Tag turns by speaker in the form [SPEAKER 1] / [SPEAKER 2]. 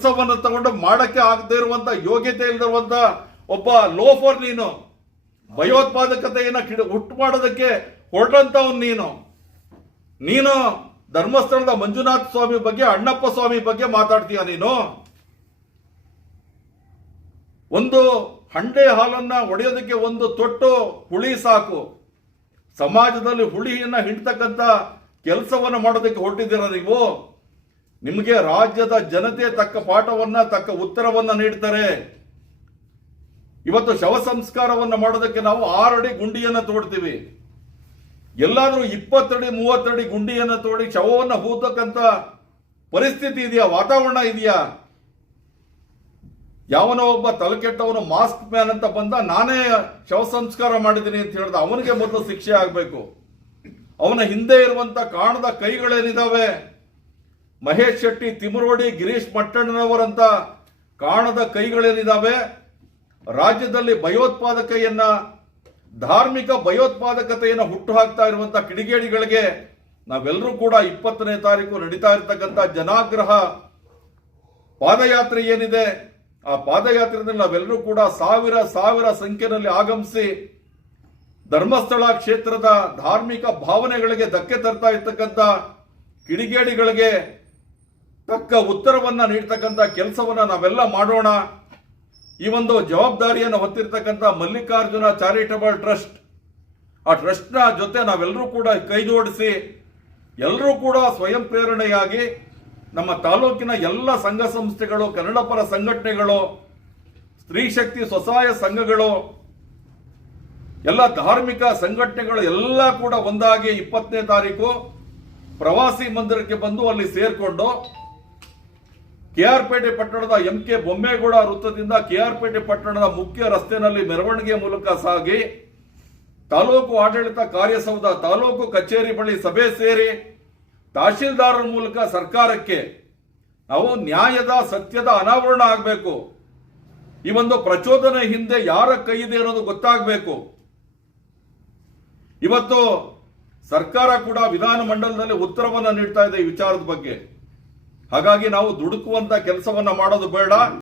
[SPEAKER 1] ಕೆಲಸವನ್ನು ತಗೊಂಡು ಮಾಡಕ್ಕೆ ಆಗದೆ ಇರುವಂತ ಯೋಗ್ಯತೆ ಇಲ್ಲದಿರುವಂತ ಒಬ್ಬ ಲೋಫರ್ ನೀನು. ಭಯೋತ್ಪಾದಕತೆಯನ್ನ ಹುಟ್ಟು ಮಾಡೋದಕ್ಕೆ ಹೊರಟಂತವ್ ನೀನು. ನೀನು ಧರ್ಮಸ್ಥಳದ ಮಂಜುನಾಥ ಸ್ವಾಮಿ ಬಗ್ಗೆ, ಅಣ್ಣಪ್ಪ ಸ್ವಾಮಿ ಬಗ್ಗೆ ಮಾತಾಡ್ತೀಯ ನೀನು? ಒಂದು ಹಂಡೆ ಹಾಲನ್ನ ಒಡೆಯೋದಕ್ಕೆ ಒಂದು ತೊಟ್ಟು ಹುಳಿ ಸಾಕು. ಸಮಾಜದಲ್ಲಿ ಹುಳಿಯನ್ನ ಹಿಂಡ್ತಕ್ಕಂಥ ಕೆಲಸವನ್ನು ಮಾಡೋದಕ್ಕೆ ಹೊರಟಿದ್ದೀರ ನೀವು? ನಿಮಗೆ ರಾಜ್ಯದ ಜನತೆ ತಕ್ಕ ಪಾಠವನ್ನ, ತಕ್ಕ ಉತ್ತರವನ್ನ ನೀಡ್ತಾರೆ. ಇವತ್ತು ಶವ ಸಂಸ್ಕಾರವನ್ನು ಮಾಡೋದಕ್ಕೆ ನಾವು ಆರಡಿ ಗುಂಡಿಯನ್ನ ತೋಡ್ತೀವಿ. ಎಲ್ಲಾದ್ರೂ ಇಪ್ಪತ್ತಡಿ, ಮೂವತ್ತಡಿ ಗುಂಡಿಯನ್ನ ತೋಡಿ ಶವವನ್ನು ಹೂತಕ್ಕಂತ ಪರಿಸ್ಥಿತಿ ಇದೆಯಾ? ವಾತಾವರಣ ಇದೆಯಾ? ಯಾವನೋ ಒಬ್ಬ ತಲೆಕೆಟ್ಟವನು ಮಾಸ್ಕ್ ಮ್ಯಾನ್ ಅಂತ ಬಂದ ನಾನೇ ಶವ ಸಂಸ್ಕಾರ ಮಾಡಿದ್ದೀನಿ ಅಂತ ಹೇಳ್ದ ಅವನಿಗೆ ಮೊದಲು ಶಿಕ್ಷೆ ಆಗಬೇಕು. ಅವನ ಹಿಂದೆ ಇರುವಂತ ಕಾಣದ ಕೈಗಳೇನಿದಾವೆ? ಮಹೇಶ್ ಶೆಟ್ಟಿ ತಿಮರೋಡಿ ಗಿರೀಶ್ ಮಟ್ಟಣ್ಣನವರಂತ ಕಾಣದ ಕೈಗಳೇನಿದ್ದಾವೆ ರಾಜ್ಯದಲ್ಲಿ ಭಯೋತ್ಪಾದಕೆಯನ್ನ, ಧಾರ್ಮಿಕ ಭಯೋತ್ಪಾದಕತೆಯನ್ನು ಹುಟ್ಟು ಹಾಕ್ತಾ ಇರುವಂತ ಕಿಡಿಗೇಡಿಗಳಿಗೆ ನಾವೆಲ್ಲರೂ ಕೂಡ ಇಪ್ಪತ್ತನೇ ತಾರೀಕು ನಡೀತಾ ಇರತಕ್ಕಂಥ ಜನಾಗ್ರಹ ಪಾದಯಾತ್ರೆ ಏನಿದೆ? ಆ ಪಾದಯಾತ್ರೆಯಲ್ಲಿ ನಾವೆಲ್ಲರೂ ಕೂಡ ಸಾವಿರ ಸಾವಿರ ಸಂಖ್ಯೆಯಲ್ಲಿ ಆಗಮಿಸಿ ಧರ್ಮಸ್ಥಳ ಕ್ಷೇತ್ರದ ಧಾರ್ಮಿಕ ಭಾವನೆಗಳಿಗೆ ಧಕ್ಕೆ ತರ್ತಾ ಇರ್ತಕ್ಕಂಥ ಕಿಡಿಗೇಡಿಗಳಿಗೆ ತಕ್ಕ ಉತ್ತರವನ್ನ ನೀಡ್ತಕ್ಕಂಥ ಕೆಲಸವನ್ನ ನಾವೆಲ್ಲ ಮಾಡೋಣ. ಈ ಒಂದು ಜವಾಬ್ದಾರಿಯನ್ನು ಹೊತ್ತಿರ್ತಕ್ಕಂಥ ಮಲ್ಲಿಕಾರ್ಜುನ ಚಾರಿಟಬಲ್ ಟ್ರಸ್ಟ್, ಆ ಟ್ರಸ್ಟ್ನ ಜೊತೆ ನಾವೆಲ್ಲರೂ ಕೂಡ ಕೈ ಜೋಡಿಸಿ ಎಲ್ಲರೂ ಕೂಡ ಸ್ವಯಂ ಪ್ರೇರಣೆಯಾಗಿ ನಮ್ಮ ತಾಲೂಕಿನ ಎಲ್ಲ ಸಂಘ ಸಂಸ್ಥೆಗಳು, ಕನ್ನಡ ಪರ ಸಂಘಟನೆಗಳು, ಸ್ತ್ರೀ ಶಕ್ತಿ ಸ್ವಸಹಾಯ ಸಂಘಗಳು, ಎಲ್ಲ ಧಾರ್ಮಿಕ ಸಂಘಟನೆಗಳು ಎಲ್ಲ ಕೂಡ ಒಂದಾಗಿ ಇಪ್ಪತ್ತನೇ ತಾರೀಕು ಪ್ರವಾಸಿ ಮಂದಿರಕ್ಕೆ ಬಂದು ಅಲ್ಲಿ ಸೇರ್ಕೊಂಡು ಕೆಆರ್ಪೇಟೆ ಪಟ್ಟಣದ ಎಂ ಕೆ ಬೊಮ್ಮೇಗೌಡ ವೃತ್ತದಿಂದ ಕೆಆರ್ಪೇಟೆ ಪಟ್ಟಣದ ಮುಖ್ಯ ರಸ್ತೆಯಲ್ಲಿ ಮೆರವಣಿಗೆ ಮೂಲಕ ಸಾಗಿ ತಾಲೂಕು ಆಡಳಿತ ಕಾರ್ಯಸೌಧ, ತಾಲೂಕು ಕಚೇರಿ ಬಳಿ ಸಭೆ ಸೇರಿ ತಹಶೀಲ್ದಾರರ ಮೂಲಕ ಸರ್ಕಾರಕ್ಕೆ ನಾವು ನ್ಯಾಯದ, ಸತ್ಯದ ಅನಾವರಣ ಆಗಬೇಕು. ಈ ಒಂದು ಪ್ರಚೋದನೆ ಹಿಂದೆ ಯಾರ ಕೈ ಇದೆ ಅನ್ನೋದು ಗೊತ್ತಾಗಬೇಕು. ಇವತ್ತು ಸರ್ಕಾರ ಕೂಡ ವಿಧಾನ ಮಂಡಲದಲ್ಲಿ ಉತ್ತರವನ್ನ ನೀಡ್ತಾ ಇದೆ ಈ ವಿಚಾರದ ಬಗ್ಗೆ. ಹಾಗಾಗಿ ನಾವು ದುಡುಕುವಂತ ಕೆಲಸವನ್ನ ಮಾಡೋದು ಬೇಡ.